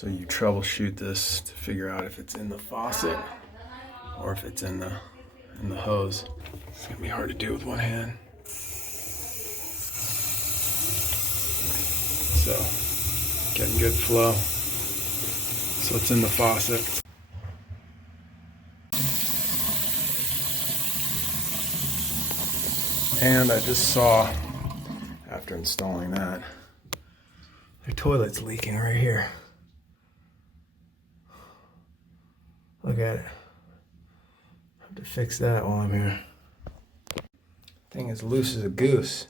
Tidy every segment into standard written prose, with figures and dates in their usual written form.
So you troubleshoot this to figure out if it's in the faucet or if it's in the hose. It's gonna be hard to do with one hand. So, getting good flow. So it's in the faucet. And I just saw, after installing that, the toilet's leaking right here. Look at it. I have to fix that while I'm here. Thing is loose as a goose.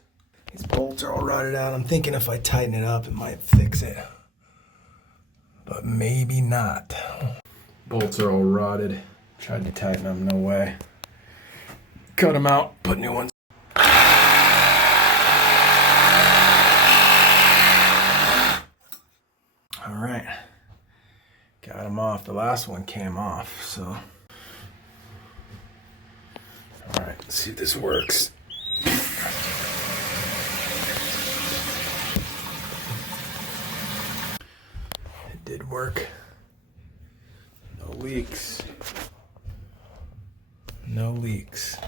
These bolts are all rotted out. I'm thinking if I tighten it up, it might fix it. But maybe not. Bolts are all rotted. Tried to tighten them, no way. Cut them out, put new ones. All right, got them off. The last one came off, so. All right, let's see if this works. It did work. No leaks. No leaks.